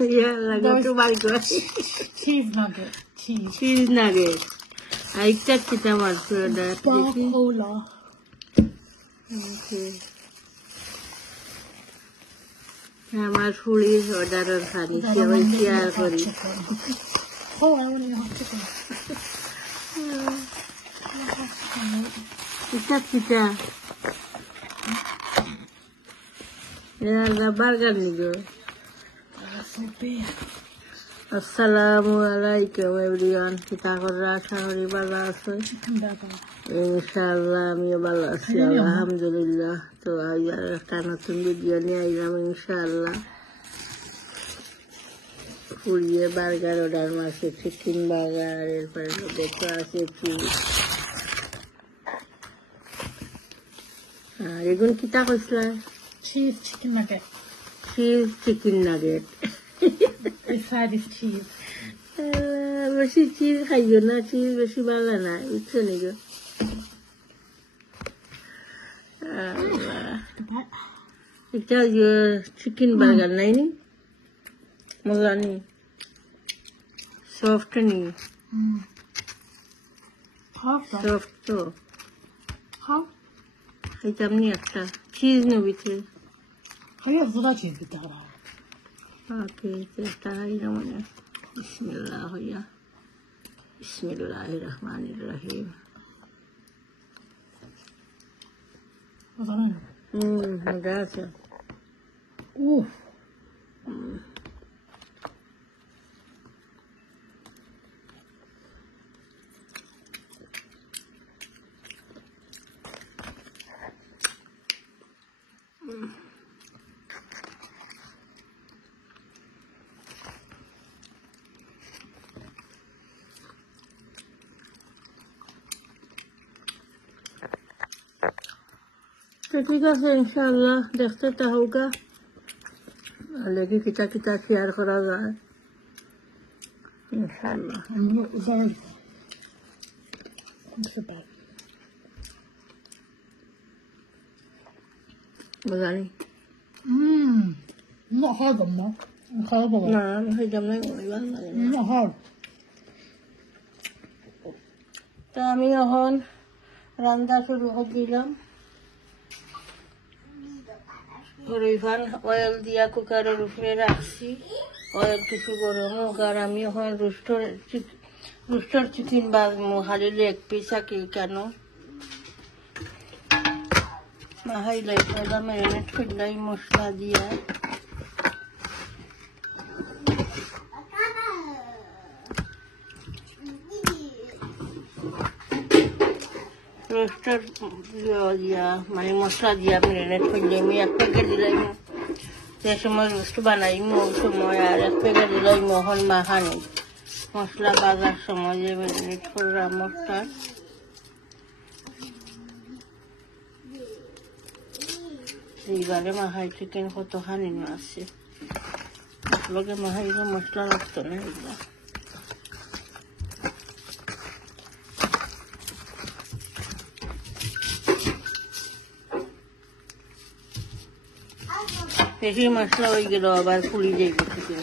Yeah, go to my God. Cheese nugget. Cheese nugget. I checked it out for that. Cola. Okay. আমার ফুলির অর্ডার খালি কেউ শেয়ার করি Oh, I want to have chicken. এটা কিটা এটা বার্গার নিগো That's so big. আসসালামু আলাইকুম এভরিওয়ান কিতা করা আশা করি ভালো আছো ইনশাআল্লাহ আমিও ভালো আছি আলহামদুলিল্লাহ তো আজ আর একটা নতুন ভিডিও নিয়ে আইলাম ইনশাআল্লাহ পুড়িয়ে বার্গার অর্ডার মারছে চিকেন বার্গার এরপরে দেখতে আছে চিজ আর এগুলো কিতা কইছিল Cheese chicken nugget. Cheese chicken nugget This side is cheese. বেশি চিজ খাইও না চিজ বেশি ভালো না বুঝছো নিগো এটা চিকেন বার্গার নাই নি মজা নি সফট নি সফট তো খাইতাম নি একটা চিজ নবিছে هي الزرع cheese بتاعها. اوكي تستاهل منه بسم الله يا بسم الله الرحمن الرحيم مثلا gracias اوف ঠিক আছে ইনশাআল্লাহ দেখতে থাকুকা লেগে কিতা কিতা শেয়ার করা যায় ইনশাআল্লাহ বুঝানি not hard them no না আমি খাইতাম না not hard তা আমি এখন রান্না শুরু করে দিলাম পরিমাণ অয়েল দিয়া কুকারের উপরে রাখছি অয়েল কিছু গরম হোক আর আমি এখন রুস্টার চিকেন বাজমু হালি লেগ পিস আঁকি কেন মাহাইলে সাদা ম্যারিনেট করলাই মশলা দিয়া রোস্টার দিয়া মানে মশলা দিয়া ম্যারিনেট করলে আমি এক প্যাকেট দিলাম যে সময় রোস্ট বানাইম ওই সময় আর এক প্যাকেট দিলাম এখন মাখানি মশলা বাজার সময় যে ম্যারিনেট করলাম মশলা এইবারে মাখাই চিকেন কতখানি আছে লগে মাখাইলে মশলা লাগতো না এগুলা বেশি মশলা হয়ে গেল আবার ফুলি যাইবে চিকেন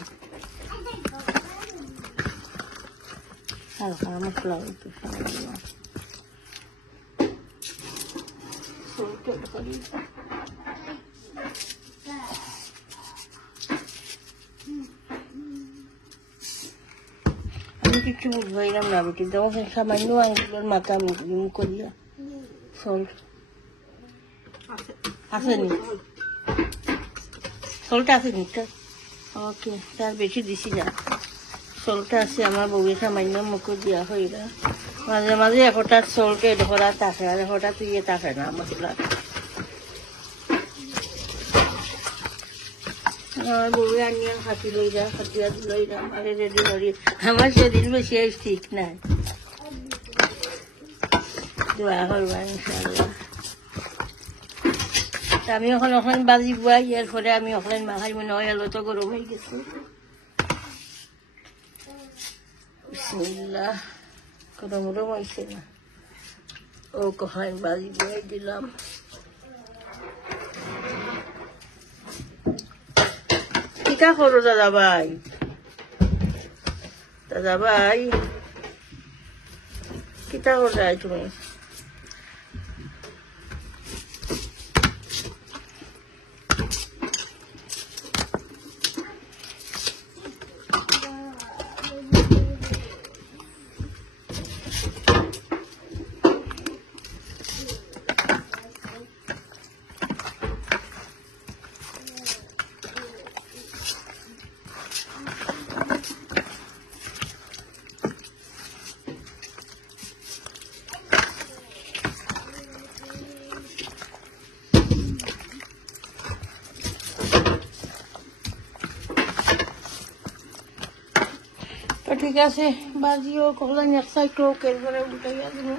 হালকা মশলা হইতো আমি কিছু বুঝবাইলাম না বেটি তখন সামান্য আঙুলের মাথা মুখ করিয়া সল্ট আসেনি সলটা আছে নিটা ওকে তার বেশি দিছি না সলটা আছে আমার বউয়ের সামান্য মুখ দিয়া হইরা মাঝে মাঝে একটা সলটে ধরা থাকে আর একটা তুই থাকে না মশলা আমার বউয়ে আনিয়া খাতি লইরা খাতিয়া লইরা আমাকে রেডি করি আমার শরীর বেশি ঠিক নাই দোয়া করবা ইনশাআল্লাহ আমি এখন ওখানে বাজি বুয়াই এরপরে আমি ওখানে মাখাই মনে হয় এলো তো গরম হয়ে গেছে বিসমিল্লাহ গরম গরম হয়েছে না ও কোথায় বাজি বুয়াই দিলাম কিটা করো দাদা ভাই? দাদা ভাই কিটা করো তুমি? তো ঠিক আছে, বাজিও কখলাম এক সাইড হোক, এরপরে উল্টাইয়া দিব।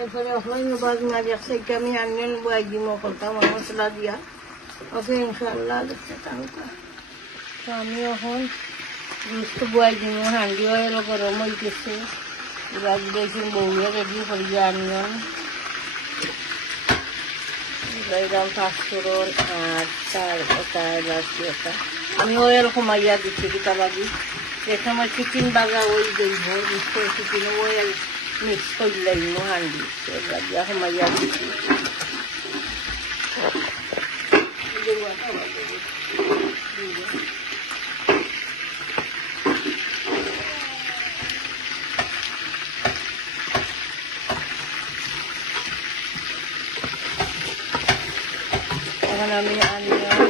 এরপরে অফলাইন বাজি মাঝ এক সাইডকে আমি আনিয়ন বয়াই দিব, করতাম মশলা দিয়া। ওকে ইনশাল্লাহ দেখতে টাকা। তো আমি এখন রোস্ট বয়াই দিব, হান্ডিও এলো গরম হইতেছে। এবার দেখি বউয়ে রেডি করিয়া আনিয়ন এরকম পাঁচফোড়ন আর চার ওটা এলাচি ওটা আমিও এরকম আইয়া দিচ্ছি দুটা বাজি। যে সময় চিকেন বাজা ওই দেব মিক্স করে চিকেন ওই মিক্স করলেই হান্ডি এবার মাইয়া দিচ্ছি। এখন আমি আনিয়ন,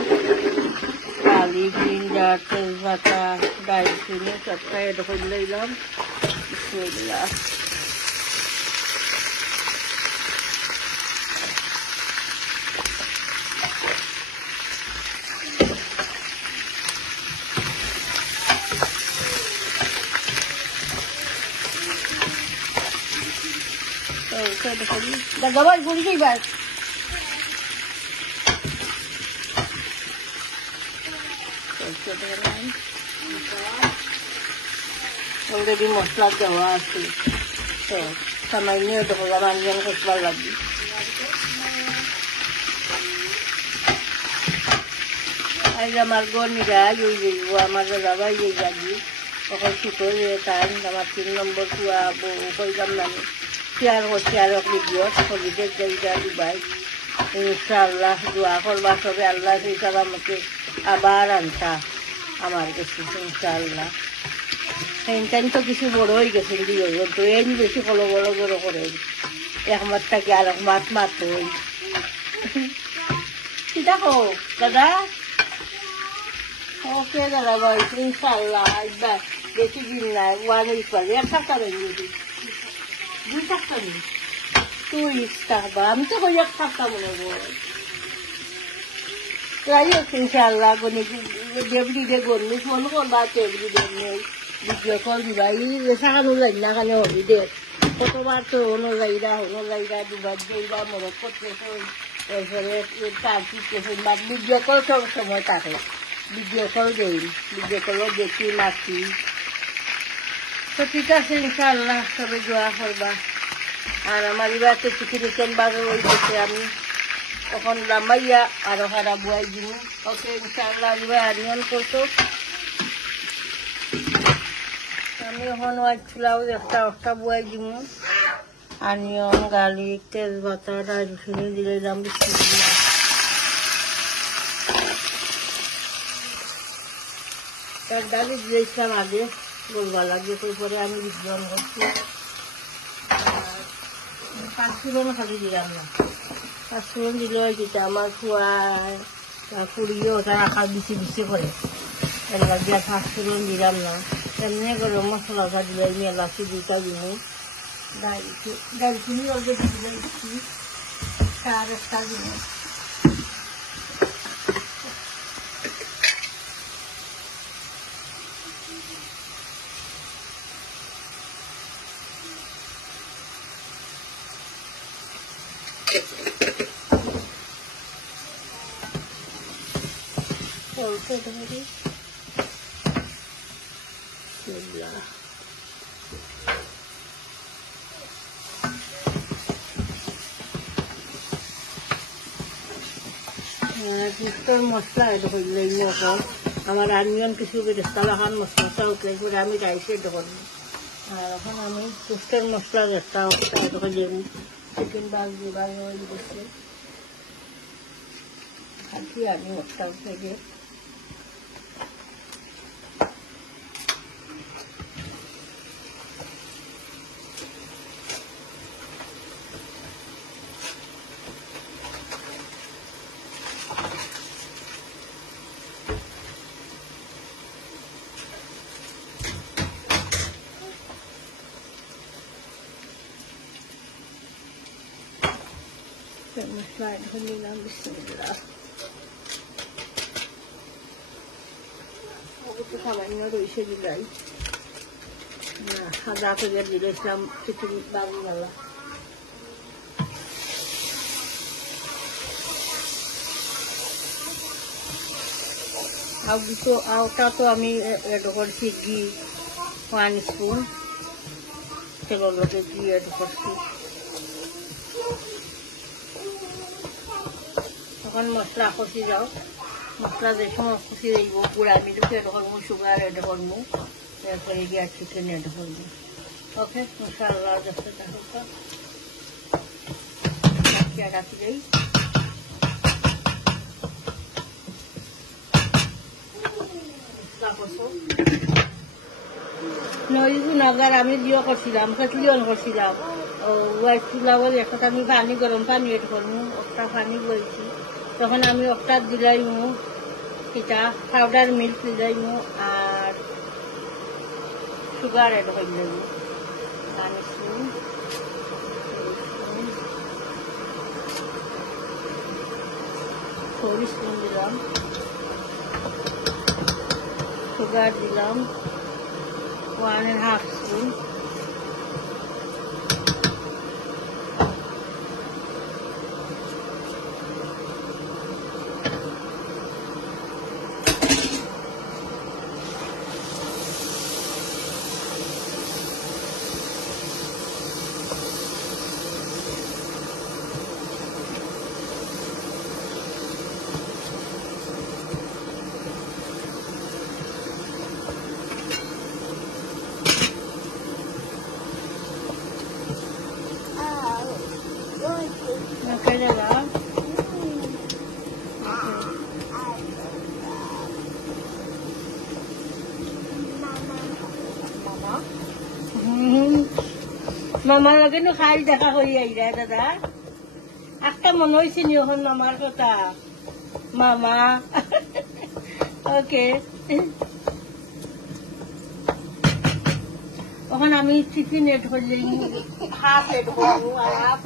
কালি, জিঞ্জার, তেজপাতা, দারচিনি সবটা এটা করে দিলাম। বিসমিল্লাহ। দাদা ভাই ঘুরি যাইবার অলরেডি মশলা দেওয়া আছে, তো সামান্য দেখলাম আনিয়ন করবার লাগবে। আজ আমার গনিরাই ওই যাইব, আমার দাদাভাই এই যাবি তখন ছুটো টাইম আমার 3 নম্বর কুয়া বউ কইলাম না শেয়ার করছি আর ভিডিও হলিডের জায়গা দুবাই। ইনশাআল্লাহ দোয়া করবা সবে, আল্লাহ হিসাব আমাকে আবার আনতা আমার কাছে ইনশাআল্লাহ। সেইটাই তো কিছু বড় হয়ে গেছে দিয়ে তো এই বেশি বড় বড় বড় করে এক মাস থাকি আর এক মাস মাত্র কি দেখো দাদা। ওকে দাদা ভাই ইনশাআল্লাহ একবার বেশি দিন নাই 1 উইক পারে 1 সপ্তাহ বেরিয়ে 2 সপ্তাহ নেই 2 উইক থাকবা। আমি তো কই 1 সপ্তাহ মনে হয় যাই হোক ইনশাআল্লাহ। এভরিডে গরমিস মনে করবা এভরিডে নেই ভিডিও কল দিবা। এই সাকানো যাই না খালি হলিডে কতবার তো অনুযায়ীরা দুবার যাইরা মরক করতে এরপরে তার পিছিয়ে বা ভিডিও কল সব সময় থাকে, ভিডিও কল দেই, ভিডিও কলও দেখি নাচি। তো ঠিক আছে ইনশাআল্লাহ সবাই দোয়া করবা। আর আমার এবারে চিকেন বাজার ওই দেখে আমি তখন লামাইয়া আরো হারা বুয়াই দিব। ওকে ইনশাআল্লাহ এবার আনিয়ন করতো আমি এখন হোয়াইট ফ্লাউজ একটা বুয়াই দিব। আনিয়ন, গার্লিক, তেজপাতা, দারচিনি দিলে দাম বেশি ডালি দিয়েছিলাম আগে বলবা লাগবে, তারপরে আমি বিদ্যমান করছি। 5 ফোড়ন খালি দিলাম না, 5 ফোড়ন দিলে যেটা আমার খুয়ায় পুড়িয়ে ওটা রাখা বেশি করে এবার দিয়ে 5 ফোড়ন দিলাম না। এমনি গরম মশলাটা দিলে আমি এলাচি 2টা দিব, দারচিনি অলরেডি দিলে দিচ্ছি, চার একটা দিব। চলতে ধরি মশলা এটা হইলে এখন আমার আনিয়ন কিছু বেরেস্তা লাগান মশলা উঠলে করে আমি রাইসে ঢোকব। আর এখন আমি পোস্টের মশলা একটা ঢোকে দেব। চিকেন বাজি বাজি হয়ে গেছে, খাচ্ছি আমি মশলা থেকে। মশলা ঢেলে নিলাম, বিসমিল্লাহ। একটু সামান্য রয়েছে দিলাই না, সাদা করে দিয়েছিলাম চিকেন বাবুওয়ালা। আওটা তো আমি এড করছি ঘি 1 স্পুন, তেলের লোকে ঘি এড করছি। এখন মশলা কষি যাও, মশলা যে সময় কষি দিব পুরা আমি তো এড করবো, সুগার এড করবো, এরপরে গিয়ে চিকেন এড করবো। ওকে, মশলা দেখতে থাকো, রাখি দেই। নগার আমি দিও করছিলাম, কেটলিও করছিলাম। হোয়াইট পোলাওয়ের একটা আমি পানি গরম পানি এড করবো, একটা পানি বলছি। তখন আমি একটা দিলাইমু এটা পাউডার মিল্ক দিলাইমু আর সুগার এড করে দিলাইমু 1 স্পুন, 4 স্পুন দিলাম। সুগার দিলাম 1.5 স্পুন। মামার লগে খাই দেখা করি আইরা দাদা, একটা মনে হয়েছে নি এখন মামার কথা, মামা। ওকে, ওখানে আমি চিকেন এড করলি, হাফ এড করবো আর হাফ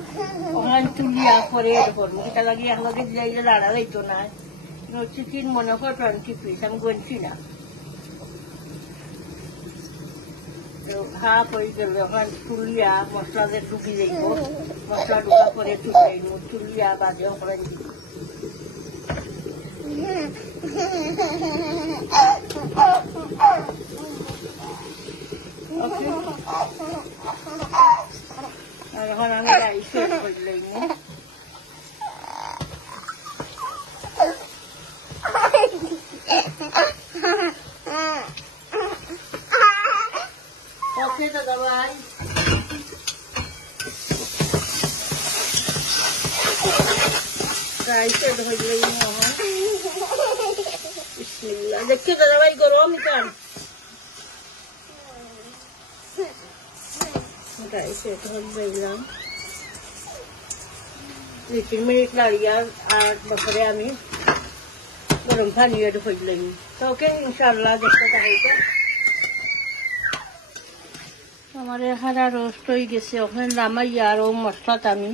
ওখানে তুলিয়া করে এড করবো। এটা লাগে একলগে দিলে লাড়া যাইতো না। চিকেন মনে কর 20 পিস, আমি গনছি না। হাফ হয়ে গেলে ওখানে তুলিয়া মশলা যে ঢুকি যাইব, মশলা ঢুকা করে তুলাইব, তুলিয়া বাজে ওখানে দিব। আর এখন আমি রাইস এড করে লইব। ওকে দাদা ভাই, রাইস এড করে লইব। বিসমিল্লাহ, দেখছি দাদা ভাই গরম কেন। রাইস এড করে লইলাম, 2-3 মিনিট লাড়িয়া আর তারপরে আমি গরম পানি এড করে লইব। তো ওকে, ইনশাআল্লাহ দেখতে থাকো। আমার হারা রোস্ট হয়ে গেছে, ওখানে নামাইয়া আরো মশলাটা আমি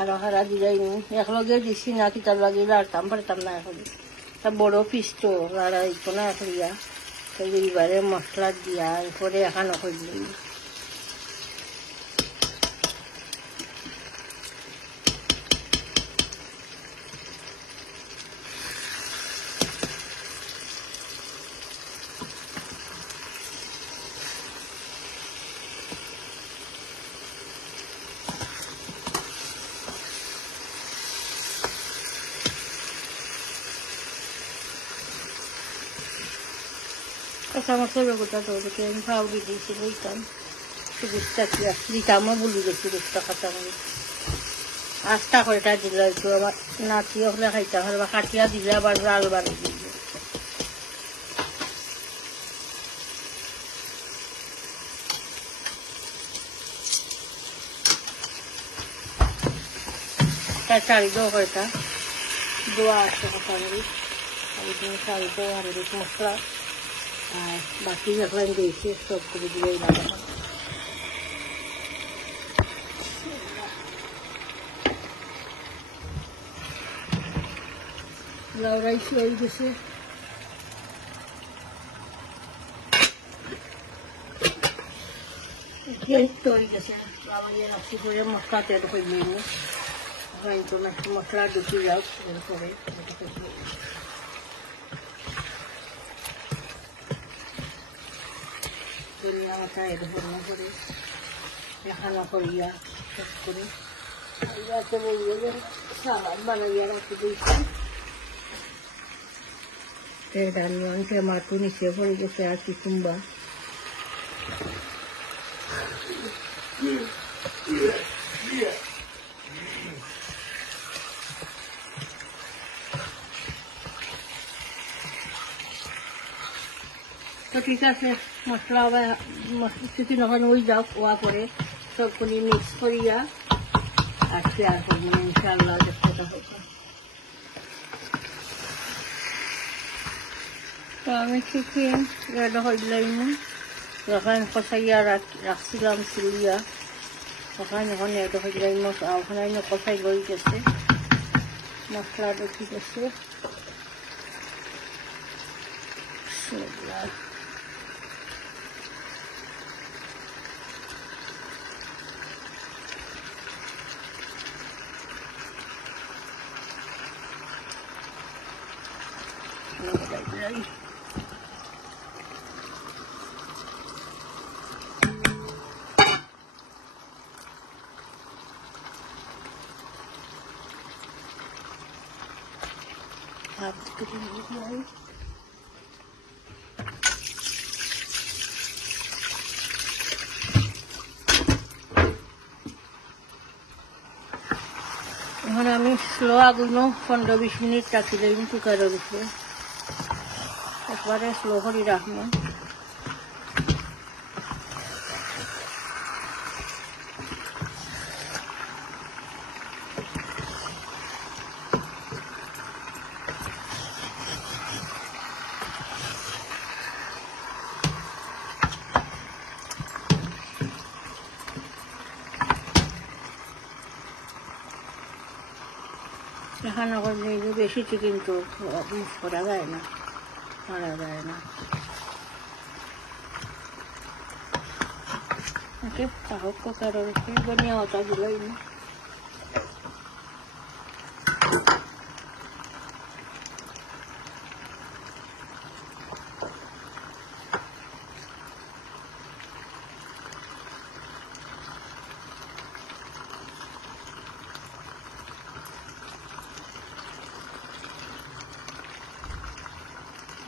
আরো হারা দিলাইনি, একলগে দিছি না, কিতাব লাগে লাড়তাম পারতাম না। এখন বড় পিস তো লাড়াইতো না করিয়া, এইবারে মশলা দিয়া এরপরে এখানো করলি। কাঁচা মশলা গোটা দৌড়কে আমি ভাও দিয়ে দিয়েছি দিতাম সুবিধা কি দিতামও বলি গেছি 10 টাকা কাঁচামরিচ আস্তা কয়টা দিলে একটু আমার নাতি হলে খাইতে হবে বা কাটিয়া দিলে আবার জাল বাড়ি দিলে চারিদাও কয়টা দোয়া আছে কাঁচামরিচ আর এখানে চারিদাও আমরিচ মশলা আর বাকি দেখলাম দিয়েছি সব করে দিয়েই লাগানো লাউরাইস হয়ে গেছে হয়ে গেছে লাউরিয়ে রাখছি করে মশলা তেল করে নিয়ে মশলা ঢুকে যাও এরপরে ধনিয়া পাতা এরকম করে দেখানো করিয়া সব করে সালাদ বানাইয়া রাখি দিয়েছি ডানিয়ান টমাটো নিচে পড়ে গেছে আর কিচুম্বা তো ঠিক আছে মশলা আবার কিছু যখন ওই যাও ওয়া করে সবগুলি মিক্স করিয়া আর শেয়ার করবো ইনশাআল্লাহ দেখতে হবে তো আমি চিকেন রেডি হইলাম ওখানে কষাইয়া রাখছিলাম সিলিয়া ওখানে এখন রেডি হইলাম ওখানে কষাই গই গেছে মশলা ঢুকি গেছে এখন আমি স্লো আগুনো 15-20 মিনিট রাখি দিই কুকারের উপরে একবারে স্লো করে রাখবো এখানে করলে বেশি চিকেন তো মিস করা যায় না মারা যায় না ওকে তাহলে কুকারের উপরে ধনিয়া পাতা দিলেই না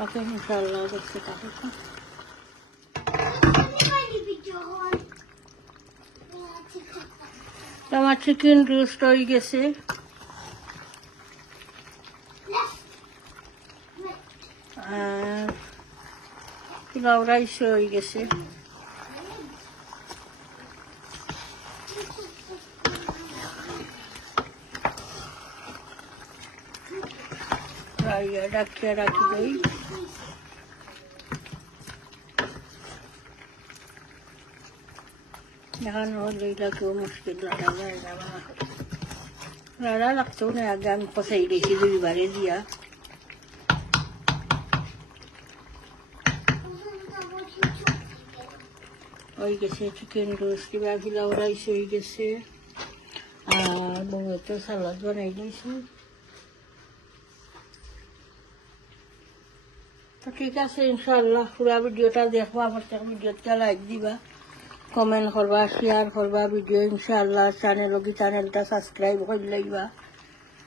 ওকে ইনশাআল্লাহ দেখতে থাকো আমার চিকেন রোস্ট হয়ে গেছে আর পোলাও রাইস হয়ে গেছে রাখিয়া রাখি দেই দেখানো হলে কেউ মুশকিল লাগা যায় না রাড়া লাগতো না আগে আমি কষাই দিয়েছি 2 বারে দিয়া হয়ে গেছে চিকেন রোস্ট কিংবা পোলাও রাইস হয়ে গেছে আর বউয়ের তো সালাদ বানাই দিয়েছি তো ঠিক আছে ইনশাআল্লাহ পুরা ভিডিওটা দেখবা প্রত্যেক ভিডিওটা লাইক দিবা কমেন্ট করবা শেয়ার করবা ভিডিও ইনশাআল্লাহ চ্যানেলটা সাবস্ক্রাইব করে লইবা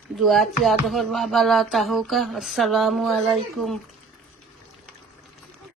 দোয়া তিয়াদ করবা বালা তাহুকা আসসালামু আলাইকুম